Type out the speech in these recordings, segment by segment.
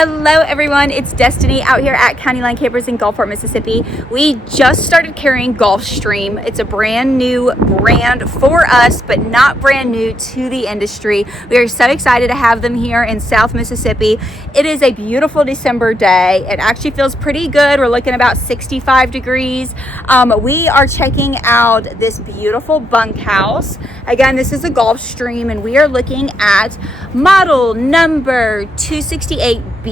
Hello everyone, it's Destiny out here at County Line Campers in Gulfport, Mississippi. We just started carrying GulfStream. It's a brand new brand for us, but not brand new to the industry. We are so excited to have them here in South Mississippi. It is a beautiful December day. It actually feels pretty good. We're looking about 65 degrees. We are checking out this beautiful bunkhouse. Again, this is a GulfStream and we are looking at model number 268BH.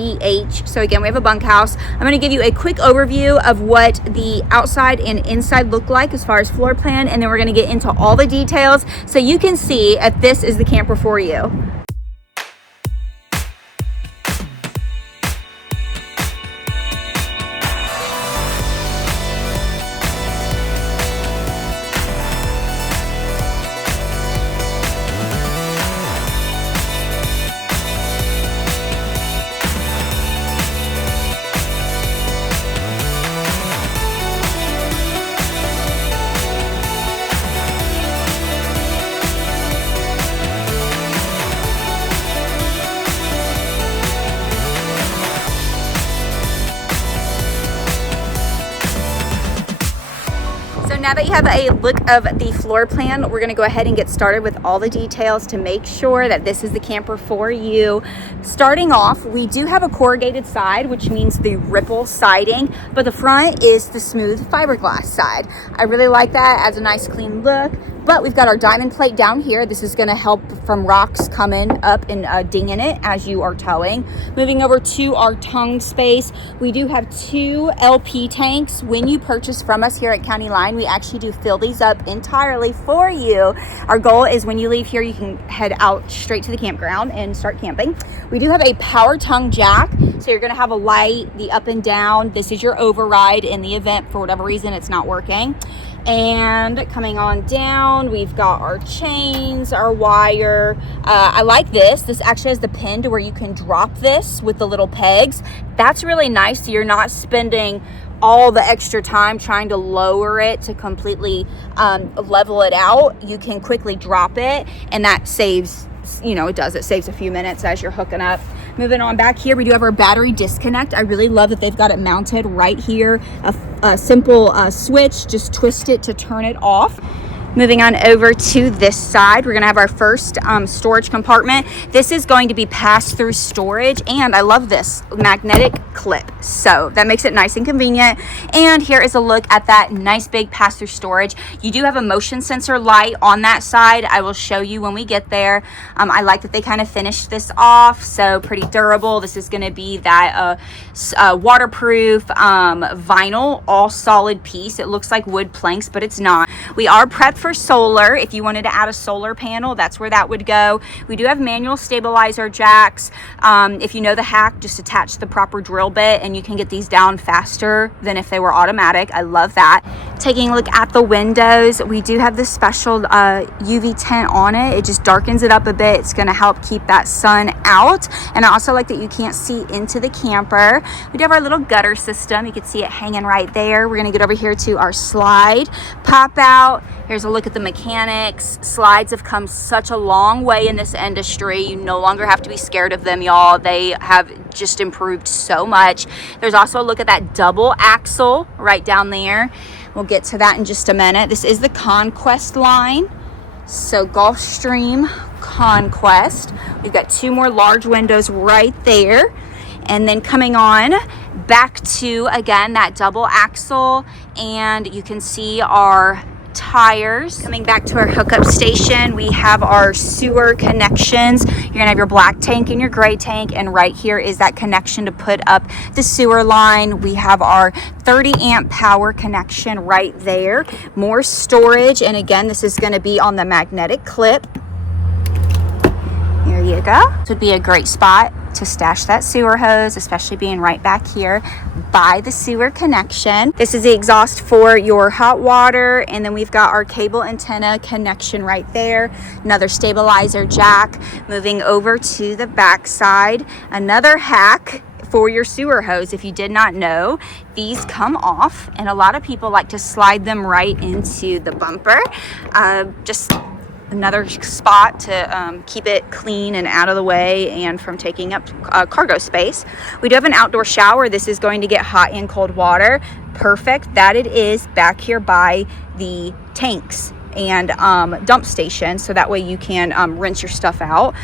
So again, we have a bunkhouse. I'm going to give you a quick overview of what the outside and inside look like as far as floor plan, and then we're going to get into all the details so you can see if this is the camper for you. Now that you have a look of the floor plan, we're going to go ahead and get started with all the details to make sure that this is the camper for you. Starting off, we do have a corrugated side, which means the ripple siding, but the front is the smooth fiberglass side. I really like that, adds a nice clean look. But we've got our diamond plate down here. This is going to help from rocks coming up and dinging it as you are towing. Moving over to our tongue space, we do have 2 LP tanks. When you purchase from us here at County Line, we actually do fill these up entirely for you. Our goal is when you leave here, you can head out straight to the campground and start camping. We do have a power tongue jack. So you're going to have a light, the up and down. This is your override in the event for whatever reason it's not working. And coming on down, we've got our chains, our wire. I like this. This actually has the pin to where you can drop this with the little pegs. That's really nice. So you're not spending all the extra time trying to lower it to completely level it out. You can quickly drop it, and that saves, it saves a few minutes as you're hooking up. Moving on back here, we do have our battery disconnect. I really love that they've got it mounted right here. A simple switch, just twist it to turn it off. Moving on over to this side, we're going to have our first storage compartment. This is going to be pass-through storage, and I love this magnetic clip. So that makes it nice and convenient. And here is a look at that nice big pass-through storage. You do have a motion sensor light on that side. I will show you when we get there. I like that they kind of finished this off, so pretty durable. This is going to be that waterproof vinyl, all solid piece. It looks like wood planks, but it's not. We are prepped for solar. If you wanted to add a solar panel, that's where that would go. We do have manual stabilizer jacks. If you know the hack, just attach the proper drill bit and you can get these down faster than if they were automatic. I love that. Taking a look at the windows, we do have this special UV tint on it. It just darkens it up a bit. It's going to help keep that sun out. And I also like that you can't see into the camper. We do have our little gutter system. You can see it hanging right there. We're going to get over here to our slide, pop out. Here's a look at the mechanics. Slides have come such a long way in this industry. You no longer have to be scared of them, y'all. They have just improved so much. There's also a look at that double axle right down there. We'll get to that in just a minute. This is the Conquest line. So GulfStream Conquest. We've got 2 more large windows right there. And then coming on back to, again, that double axle. And you can see our tires. Coming back to our hookup station, we have our sewer connections. You're gonna have your black tank and your gray tank, and right here is that connection to put up the sewer line. We have our 30 amp power connection right there. More storage, and again, this is gonna be on the magnetic clip. There you go. This would be a great spot to stash that sewer hose, especially being right back here by the sewer connection. This is the exhaust for your hot water, and then we've got our cable antenna connection right there. Another stabilizer jack. Moving over to the back side, another hack for your sewer hose. If you did not know, these come off, and a lot of people like to slide them right into the bumper. Just another spot to keep it clean and out of the way and from taking up cargo space. We do have an outdoor shower. This is going to get hot and cold water. Perfect that it is back here by the tanks and dump station, so that way you can rinse your stuff out.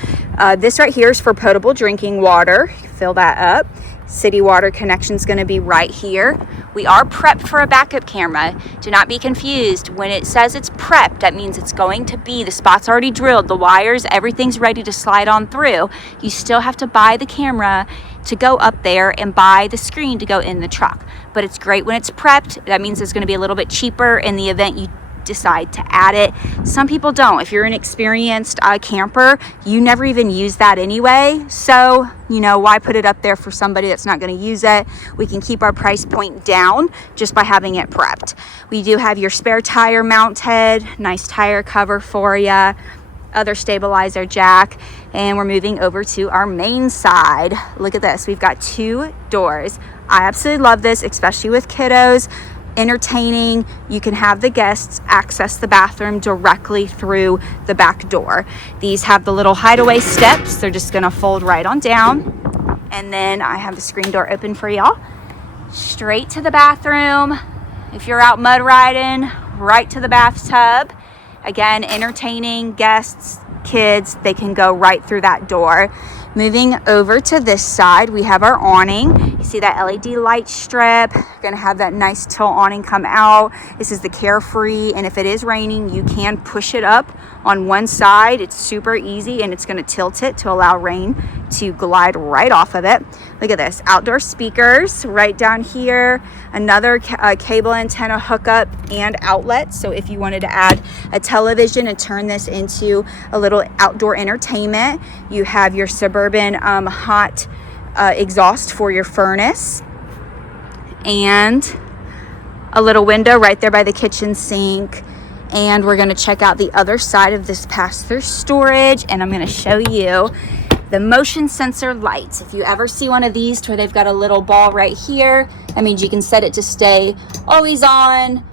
This right here is for potable drinking water. Fill that up. City water connection is going to be right here. We are prepped for a backup camera. Do not be confused. When it says it's prepped, that means it's going to be, the spot's already drilled, the wires, everything's ready to slide on through. You still have to buy the camera to go up there and buy the screen to go in the truck. But it's great when it's prepped. That means it's going to be a little bit cheaper in the event you decide to add it. Some people don't. If you're an experienced camper, you never even use that anyway, so you know, why put it up there for somebody that's not going to use it? We can keep our price point down just by having it prepped. We do have your spare tire mounted, nice tire cover for you, other stabilizer jack, and we're moving over to our main side. Look at this. We've got 2 doors. I absolutely love this, especially with kiddos. Entertaining. You can have the guests access the bathroom directly through the back door. These have the little hideaway steps. They're just going to fold right on down. And then I have the screen door open for y'all. Straight to the bathroom. If you're out mud riding, right to the bathtub. Again, entertaining guests, kids, they can go right through that door. Moving over to this side, we have our awning. You see that LED light strip. You're gonna have that nice tilt awning come out. This is the Carefree, and if it is raining, you can push it up on one side. It's super easy, and it's gonna tilt it to allow rain to glide right off of it. Look at this, outdoor speakers right down here. Another cable antenna hookup and outlet. So if you wanted to add a television and turn this into a little outdoor entertainment, you have your Suburban hot exhaust for your furnace, and a little window right there by the kitchen sink. And we're going to check out the other side of this pass-through storage, and I'm going to show you the motion sensor lights. If you ever see one of these where they've got a little ball right here, that means you can set it to stay always on,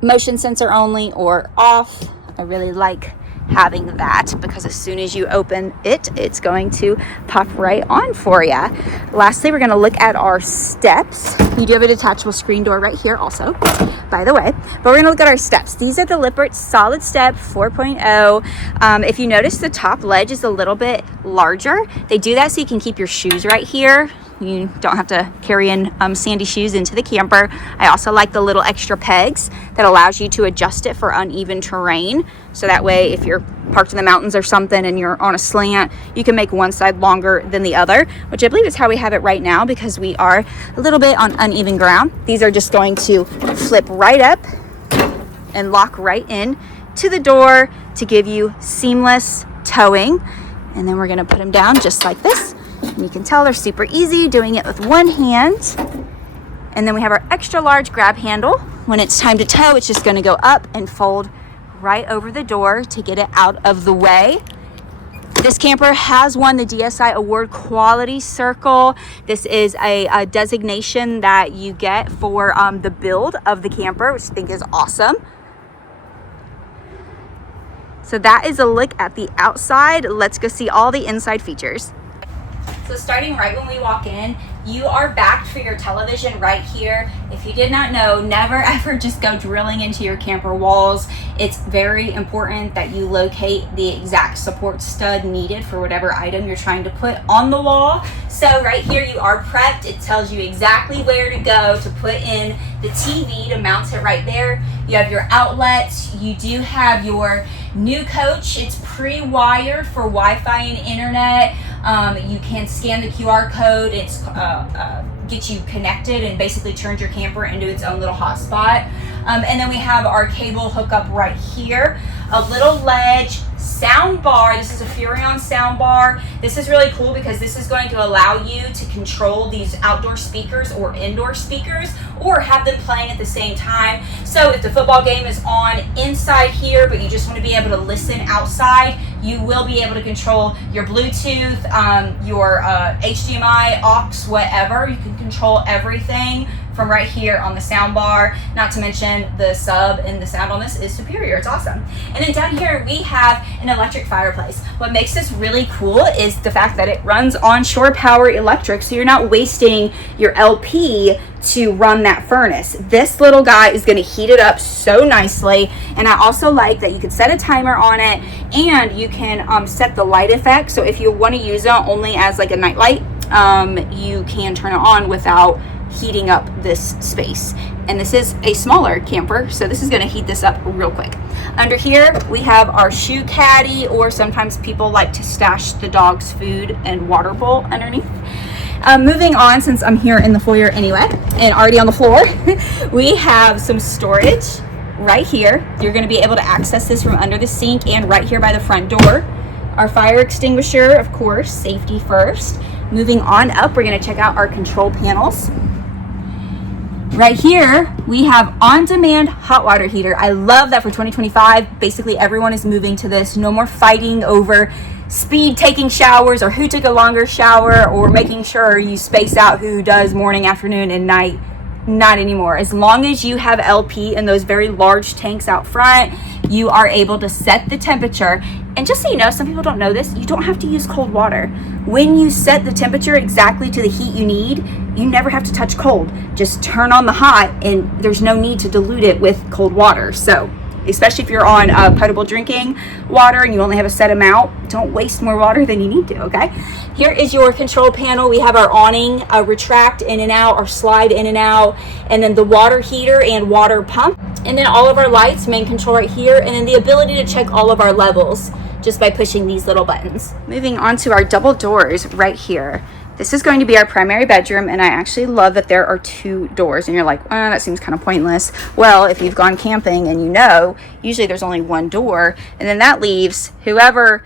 motion sensor only, or off. I really like having that because as soon as you open it, it's going to pop right on for you. Lastly, we're going to look at our steps. You do have a detachable screen door right here also, by the way, but we're going to look at our steps. These are the Lippert Solid Step 4.0. If you notice, the top ledge is a little bit larger. They do that so you can keep your shoes right here. You don't have to carry in sandy shoes into the camper. I also like the little extra pegs that allows you to adjust it for uneven terrain. So that way, if you're parked in the mountains or something and you're on a slant, you can make one side longer than the other, which I believe is how we have it right now because we are a little bit on uneven ground. These are just going to flip right up and lock right in to the door to give you seamless towing. And then we're going to put them down just like this. And you can tell they're super easy doing it with one hand. And then we have our extra large grab handle. When it's time to tow, it's just going to go up and fold right over the door to get it out of the way. This camper has won the DSI Award Quality Circle. This is a designation that you get for the build of the camper, which I think is awesome. So that is a look at the outside. Let's go see all the inside features. So starting right when we walk in, you are backed for your television right here. If you did not know, never ever just go drilling into your camper walls. It's very important that you locate the exact support stud needed for whatever item you're trying to put on the wall. So right here you are prepped. It tells you exactly where to go to put in the TV to mount it right there. You have your outlets. You do have your new coach. It's pre-wired for Wi-Fi and internet. You can scan the QR code. It's get you connected and basically turns your camper into its own little hotspot. And then we have our cable hookup right here, a little ledge, sound bar. This is a Furrion sound bar. This is really cool because this is going to allow you to control these outdoor speakers or indoor speakers or have them playing at the same time. So if the football game is on inside here, but you just want to be able to listen outside, you will be able to control your Bluetooth, your HDMI, aux, whatever. You can control everything from right here on the sound bar. Not to mention the sub and the sound on this is superior. It's awesome. And then down here we have an electric fireplace. What makes this really cool is the fact that it runs on shore power electric, so you're not wasting your LP to run that furnace. This little guy is going to heat it up so nicely. And I also like that you can set a timer on it, and you can set the light effect. So if you want to use it only as like a night light, you can turn it on without heating up this space. And this is a smaller camper, so this is going to heat this up real quick. Under here we have our shoe caddy, or sometimes people like to stash the dog's food and water bowl underneath. Moving on, since I'm here in the foyer anyway and already on the floor, we have some storage right here. You're going to be able to access this from under the sink and right here by the front door. Our fire extinguisher, of course, safety first. Moving on up, we're going to check out our control panels. Right here, we have on-demand hot water heater. I love that for 2025, basically everyone is moving to this. No more fighting over speed taking showers, or who took a longer shower, or making sure you space out who does morning, afternoon, and night. Not anymore. As long as you have LP in those very large tanks out front, you are able to set the temperature. And just so you know, some people don't know this, you don't have to use cold water. When you set the temperature exactly to the heat you need, you never have to touch cold. Just turn on the hot, and there's no need to dilute it with cold water. So especially if you're on potable drinking water and you only have a set amount, don't waste more water than you need to. Okay, here is your control panel. We have our awning, retract in and out, or slide in and out, and then the water heater and water pump, and then all of our lights, main control right here, and then the ability to check all of our levels just by pushing these little buttons. Moving on to our double doors right here. This is going to be our primary bedroom, and I actually love that there are 2 doors. And you're like, that seems kind of pointless. Well, if you've gone camping and you know, usually there's only 1 door, and then that leaves whoever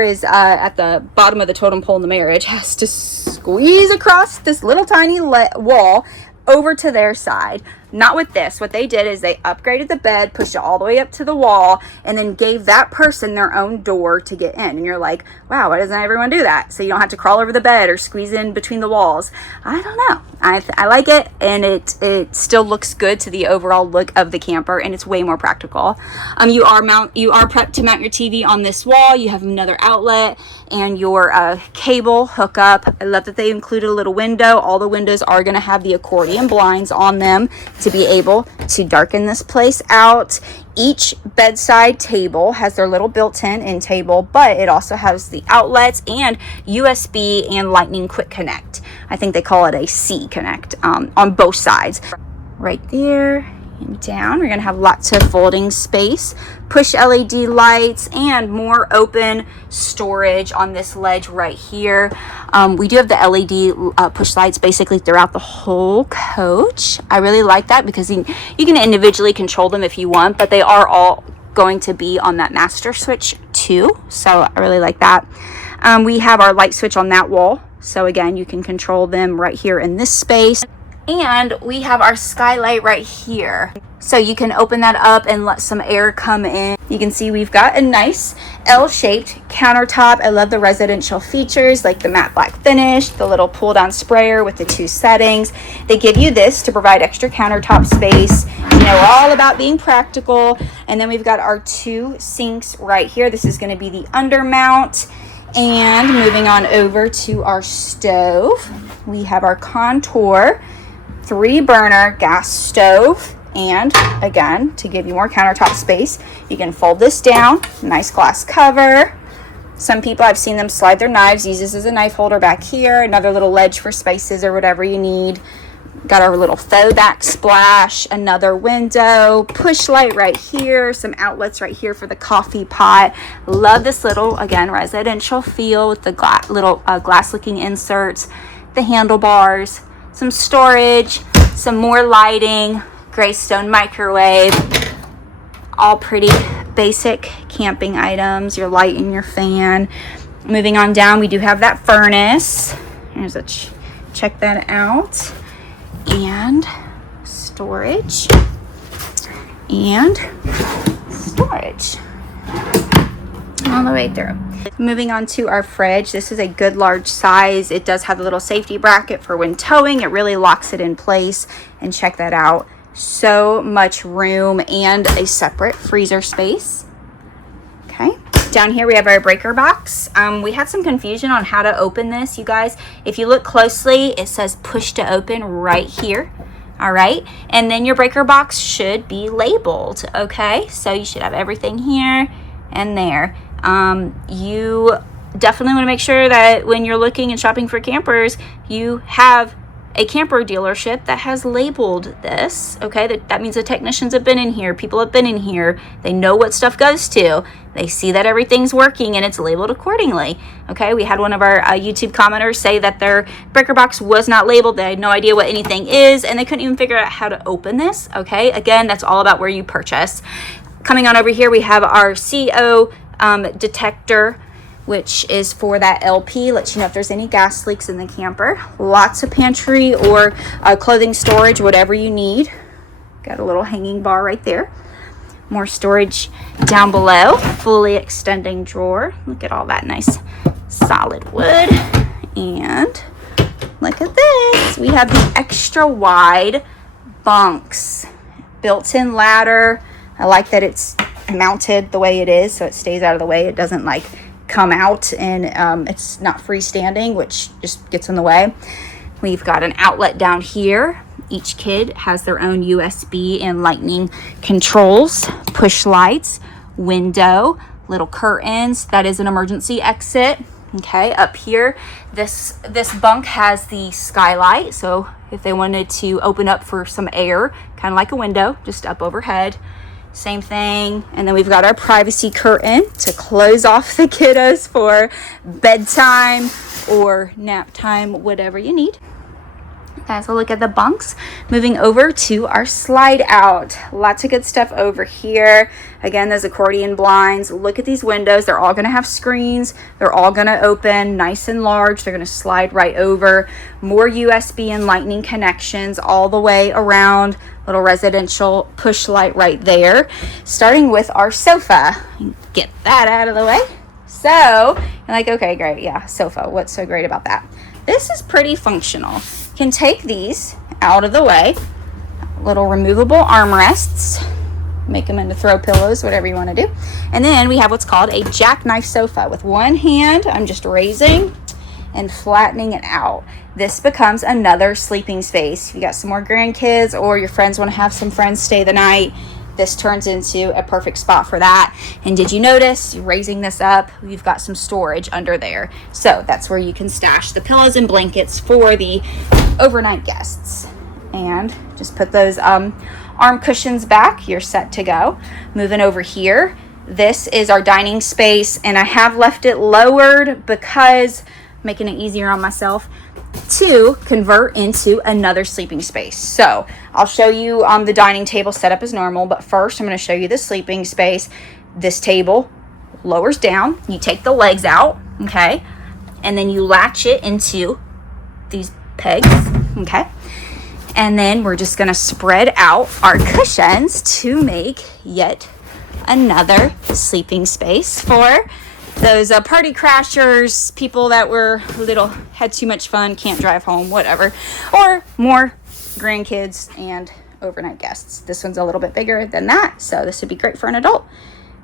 is at the bottom of the totem pole in the marriage has to squeeze across this little tiny wall over to their side. Not with this. What they did is they upgraded the bed, pushed it all the way up to the wall, and then gave that person their own door to get in. And you're like, wow, why doesn't everyone do that? So you don't have to crawl over the bed or squeeze in between the walls. I don't know. I like it, and it still looks good to the overall look of the camper, and it's way more practical. You are prepped to mount your TV on this wall. You have another outlet and your cable hookup. I love that they included a little window. All the windows are going to have the accordion blinds on them to be able to darken this place out. Each bedside table has their little built-in end table, but it also has the outlets and USB and Lightning Quick Connect. I think they call it a C Connect on both sides. Right there and down, we're gonna have lots of folding space, push LED lights, and more open storage on this ledge right here. We do have the LED push lights basically throughout the whole coach. I really like that because you can individually control them if you want, but they are all going to be on that master switch too, so I really like that. We have our light switch on that wall, so again, you can control them right here in this space. And we have our skylight right here, so you can open that up and let some air come in. You can see we've got a nice L-shaped countertop. I love the residential features like the matte black finish, the little pull down sprayer with the 2 settings. They give you this to provide extra countertop space. You know, we're all about being practical. And then we've got our 2 sinks right here. This is going to be the undermount. And moving on over to our stove, we have our Contour 3-burner gas stove, and again, to give you more countertop space, you can fold this down. Nice glass cover. Some people, I've seen them slide their knives, use this as a knife holder back here. Another little ledge for spices or whatever you need. Got our little faux backsplash, another window, push light right here, some outlets right here for the coffee pot. Love this little, again, residential feel with the little glass looking inserts, the handlebars, some storage, some more lighting, Greystone microwave, all pretty basic camping items, your light and your fan. Moving on down, we do have that furnace. Here's a check that out. And storage. And storage. all the way through. Moving on to our fridge. This is a good large size. It does have a little safety bracket for when towing. It really locks it in place. And check that out. So much room and a separate freezer space. Okay. Down here we have our breaker box. We had some confusion on how to open this, you guys. If you look closely, it says push to open right here. All right, and then your breaker box should be labeled. Okay, so you should have everything here and there. You definitely want to make sure that when you're looking and shopping for campers, you have a camper dealership that has labeled this. Okay, that means the technicians have been in here, people have been in here, they know what stuff goes to, they see that everything's working and it's labeled accordingly. Okay, we had one of our YouTube commenters say that their breaker box was not labeled. They had no idea what anything is and they couldn't even figure out how to open this. Okay, again, that's all about where you purchase. Coming on over here, we have our CO detector, which is for that LP, lets you know if there's any gas leaks in the camper. Lots of pantry or clothing storage, whatever you need. Got a little hanging bar right there. More storage down below. Fully extending drawer. Look at all that nice solid wood. And look at this. We have the extra wide bunks. Built-in ladder. I like that it's mounted the way it is so it stays out of the way. It doesn't like come out and it's not freestanding, which just gets in the way. We've got an outlet down here. Each kid has their own USB and lightning controls, push lights, window, little curtains. That is an emergency exit. Okay, up here, this bunk has the skylight, so if they wanted to open up for some air, kind of like a window, just up overhead. Same thing. And then we've got our privacy curtain to close off the kiddos for bedtime or nap time, whatever you need. Guys, we'll look at the bunks. Moving over to our slide out. Lots of good stuff over here. Again, those accordion blinds. Look at these windows. They're all going to have screens. They're all going to open nice and large. They're going to slide right over. More USB and lightning connections all the way around. Little residential push light right there. Starting with our sofa. Get that out of the way. So, you're like, okay, great. Yeah, sofa. What's so great about that? This is pretty functional. Can take these out of the way. Little removable armrests. Make them into throw pillows, whatever you want to do. And then we have what's called a jackknife sofa. With one hand, I'm just raising and flattening it out. This becomes another sleeping space. If you got some more grandkids or your friends want to have some friends stay the night, this turns into a perfect spot for that. And did you notice, raising this up, we've got some storage under there. So that's where you can stash the pillows and blankets for the overnight guests. And just put those arm cushions back. You're set to go. Moving over here, this is our dining space, and I have left it lowered because making it easier on myself to convert into another sleeping space. So I'll show you the dining table set up as normal, but first I'm going to show you the sleeping space. This table lowers down. You take the legs out, okay, and then you latch it into these pegs, okay, and then we're just going to spread out our cushions to make yet another sleeping space for those party crashers, people that were had too much fun, can't drive home, whatever, or more grandkids and overnight guests. This one's a little bit bigger than that, so this would be great for an adult.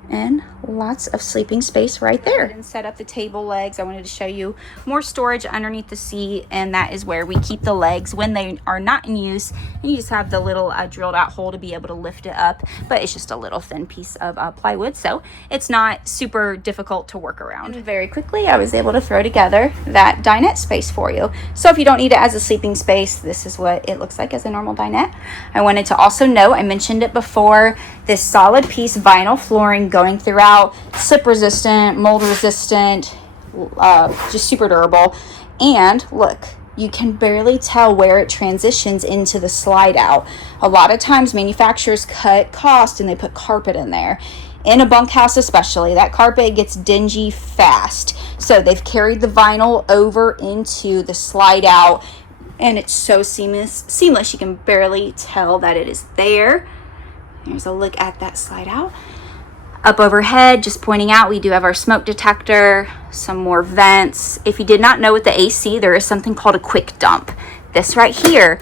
And lots of sleeping space right there. And set up the table legs. I wanted to show you more storage underneath the seat, and that is where we keep the legs when they are not in use. And you just have the little drilled out hole to be able to lift it up, but it's just a little thin piece of plywood, so it's not super difficult to work around. And very quickly, I was able to throw together that dinette space for you. So if you don't need it as a sleeping space, this is what it looks like as a normal dinette. I wanted to also note, I mentioned it before, this solid piece vinyl flooring going throughout, slip resistant, mold resistant, just super durable. And look, you can barely tell where it transitions into the slide out. A lot of times manufacturers cut cost and they put carpet in there. In a bunkhouse especially, that carpet gets dingy fast. So they've carried the vinyl over into the slide out, and it's so seamless. You can barely tell that it is there. Here's a look at that slide out. Up overhead, just pointing out, we do have our smoke detector, some more vents. If you did not know with the AC, there is something called a quick dump. This right here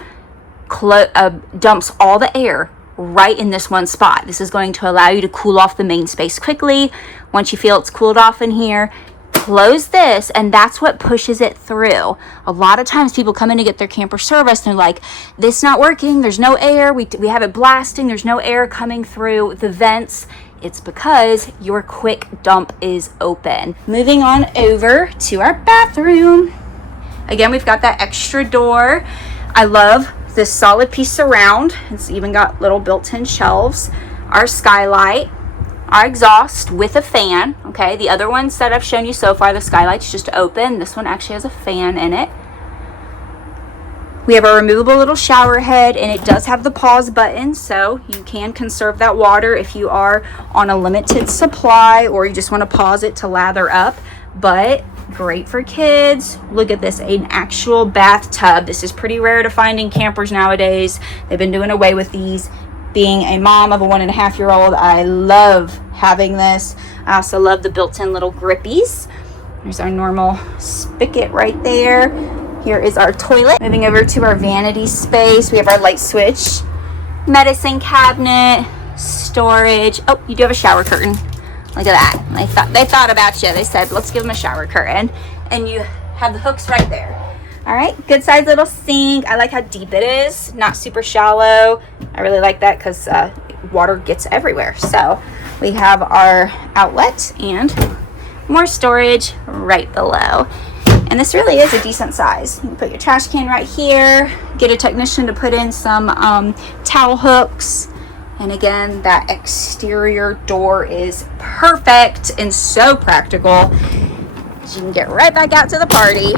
dumps all the air right in this one spot. This is going to allow you to cool off the main space quickly. Once you feel it's cooled off in here, close this, and that's what pushes it through. A lot of times people come in to get their camper serviced and they're like, this is not working, there's no air, we have it blasting, there's no air coming through the vents. It's because your quick dump is open. Moving on over to our bathroom. Again, we've got that extra door. I love this solid piece surround. It's even got little built-in shelves. Our skylight, our exhaust with a fan. Okay, the other ones that I've shown you so far, the skylight's just open. This one actually has a fan in it. We have a removable little shower head, and it does have the pause button, so you can conserve that water if you are on a limited supply or you just want to pause it to lather up. But great for kids. Look at this, an actual bathtub. This is pretty rare to find in campers nowadays. They've been doing away with these. Being a mom of a 1.5-year-old, I love having this. I also love the built-in little grippies. There's our normal spigot right there. Here is our toilet. Moving over to our vanity space, we have our light switch, medicine cabinet, storage. Oh, you do have a shower curtain. Look at that. They thought about you. They said, let's give them a shower curtain. And you have the hooks right there. All right, good sized little sink. I like how deep it is, not super shallow. I really like that because water gets everywhere. So we have our outlet and more storage right below. And this really is a decent size. You can put your trash can right here, get a technician to put in some towel hooks. And again, that exterior door is perfect and so practical. You can get right back out to the party.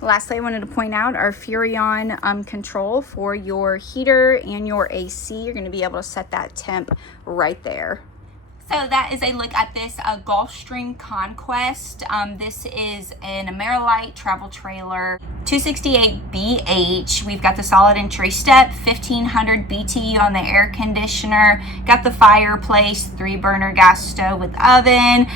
Lastly, I wanted to point out our Furrion control for your heater and your AC. You're going to be able to set that temp right there. So that is a look at this GulfStream Conquest. This is an Amer-Lite travel trailer, 268 BH. We've got the solid entry step, 1500 BTU on the air conditioner. Got the fireplace, 3-burner gas stove with oven,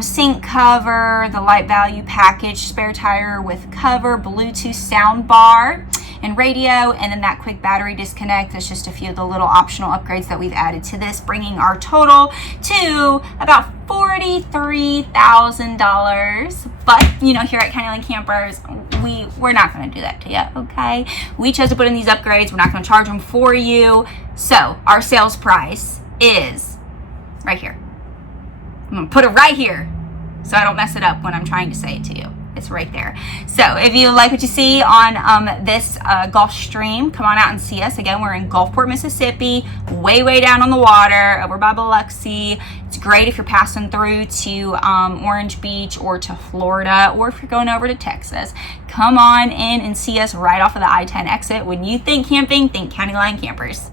sink cover, the light value package, spare tire with cover, Bluetooth sound bar, and radio, and then that quick battery disconnect. That's just a few of the little optional upgrades that we've added to this, bringing our total to about $43,000. But you know, here at Countyline Campers, we're not going to do that to you, okay? We chose to put in these upgrades. We're not going to charge them for you. So our sales price is right here. I'm going to put it right here so I don't mess it up when I'm trying to say it to you. It's right there. So if you like what you see on this GulfStream, come on out and see us. Again, we're in Gulfport, Mississippi, way down on the water, over by Biloxi. It's great if you're passing through to Orange Beach or to Florida, or if you're going over to Texas. Come on in and see us right off of the I-10 exit. When you think camping, think Countyline Campers.